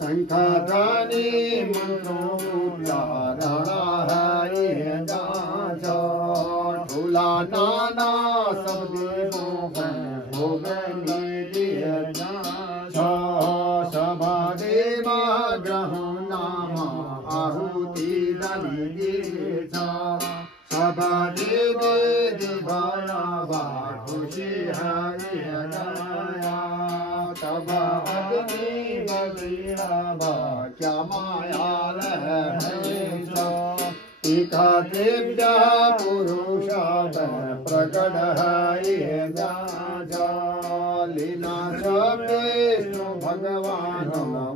शंख ध्वनि मंत्रोच्चारण है झूला नाना सब देवों भोग सभा देवा ग्रहो नाम आहुति दलिगे सभा देवे देवाया खुशी है तब अग्नि बलिया क्या माया एक दिव्य पुरुष प्रकट है लीला विष्णु भगवान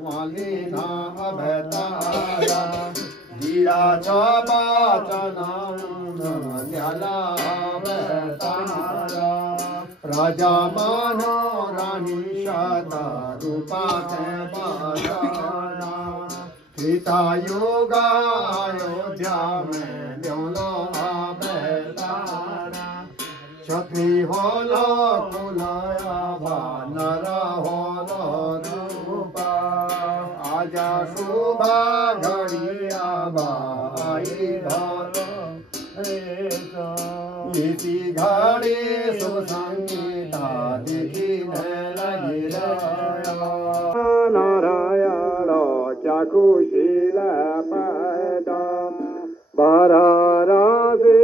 मालिना अवतारा गिरा चना अवतारा राजा मानो रानी शादा रूपा सीता योगा अयोध्या में ल्योलो अवतारा क्षत्रि होलो कुलाया नर होलो रूपा आजा शोभा घड़िया आई भलो इसी घड़ी शुभ संगीता देखी लगी नारायण क्या खुशी पैदा बारा राजे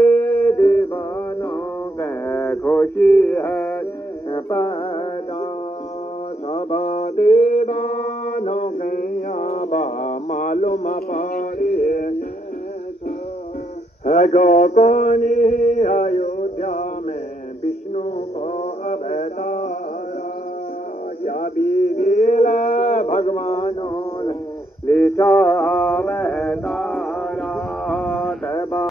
दीवानों के खुशी है पैदा सभा दीवानों के आबा मालूम पड़ी है गोकोनी अयोध्या में विष्णु को अवतारा क्या बीला भगवानों लिखा अवतारा देवा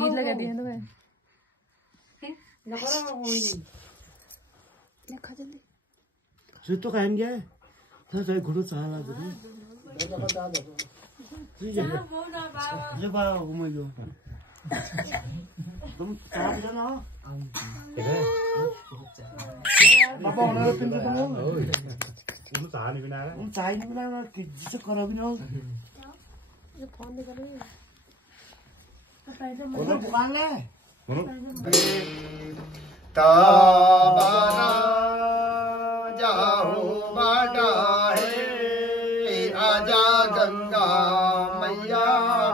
गीत लगा दिया ना मैं तो खाएं क्या है था तो घुटो चाला जरूर ये बात घूम लो तुम चाप जाना बाबा उन्होंने पिंड तुम चाय नहीं बनाना जिसे करो भी ना ये फोन दे करो उधर दुकान ले ताबारा जाओ बाटा है आजा गंगा मैया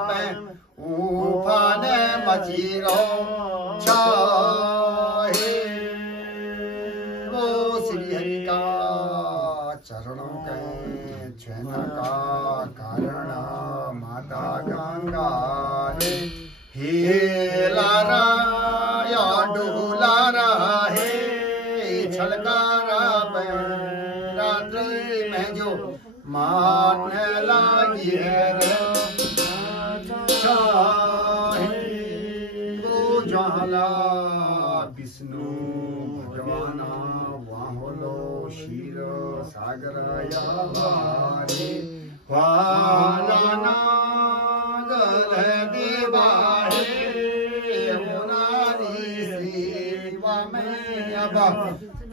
पे उफान मचीरो छाहे वो श्री हरि का चरणों के चैन का कारण माता गंगा ने हेलारा या डुलारा है छलकारा रात्रि में जो मारने लगी है वो ज्वाला विष्णु भगवान वाहोलो क्षीर सागर या वारी वालाना गल देवा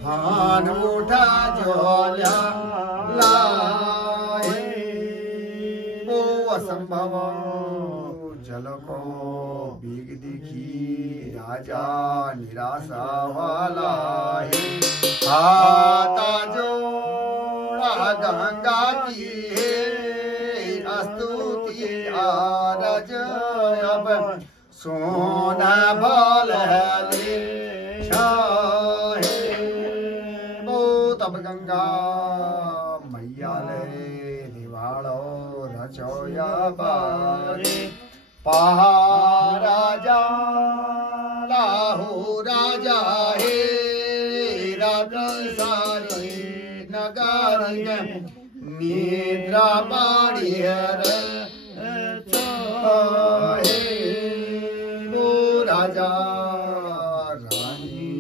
भान उठा ज्वाला लाए वो असंभव जल को बीग दिखी राजा निराशा वाला है आता जोड़ा गंगा की स्तुति आरज अब सोना भले तब गंगा गंगा मैयाले दिवालो रचोया बारे पहाराजा लाहू राजा हे राजसारी नगारी निद्रा पाड़ी राजा रानी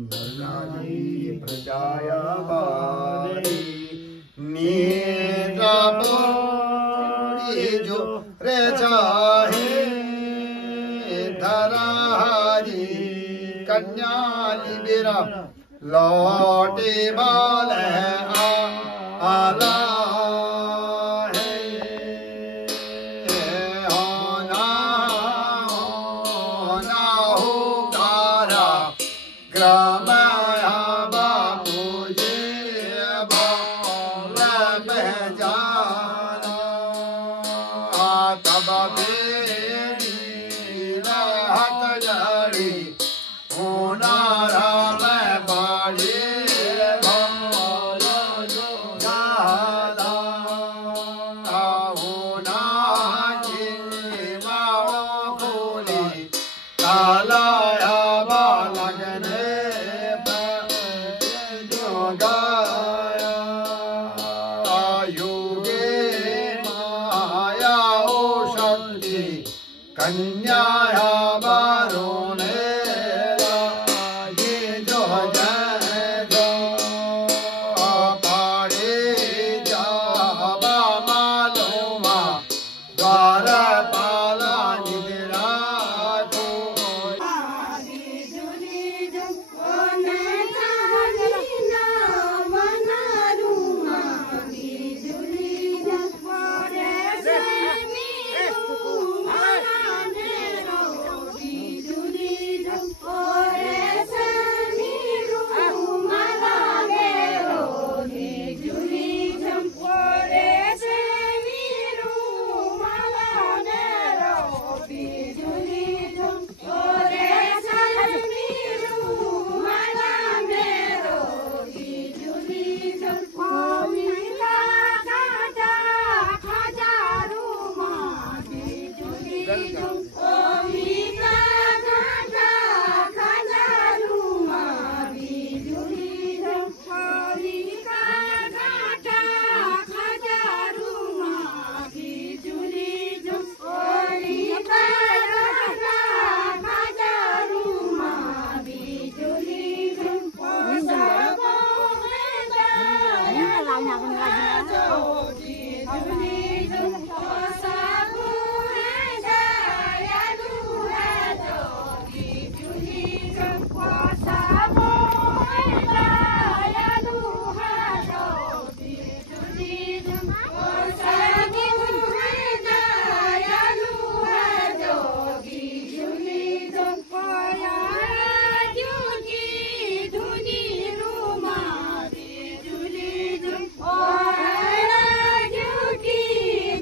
नरनारी प्रजाया बारी निद्रा पाड़ी जो रे चाहे धरारी कन्या लिबेरा लौटे बाल आला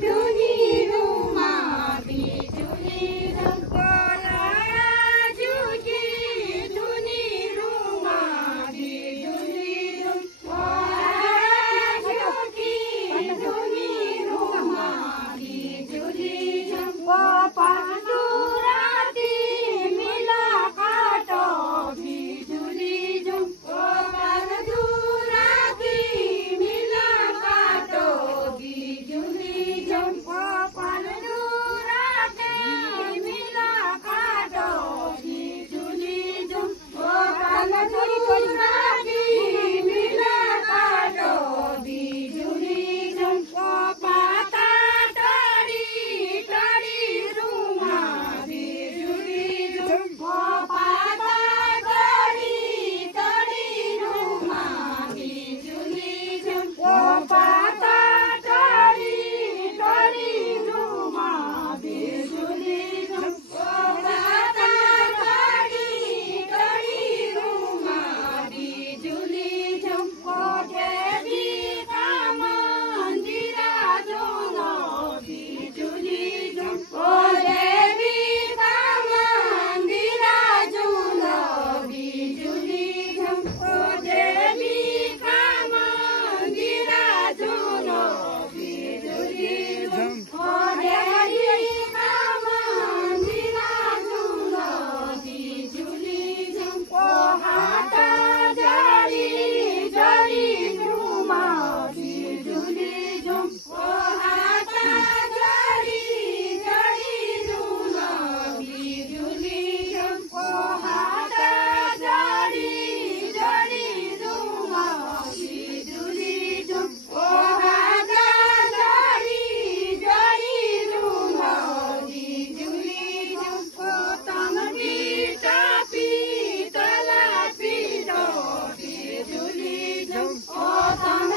धुनी गौतम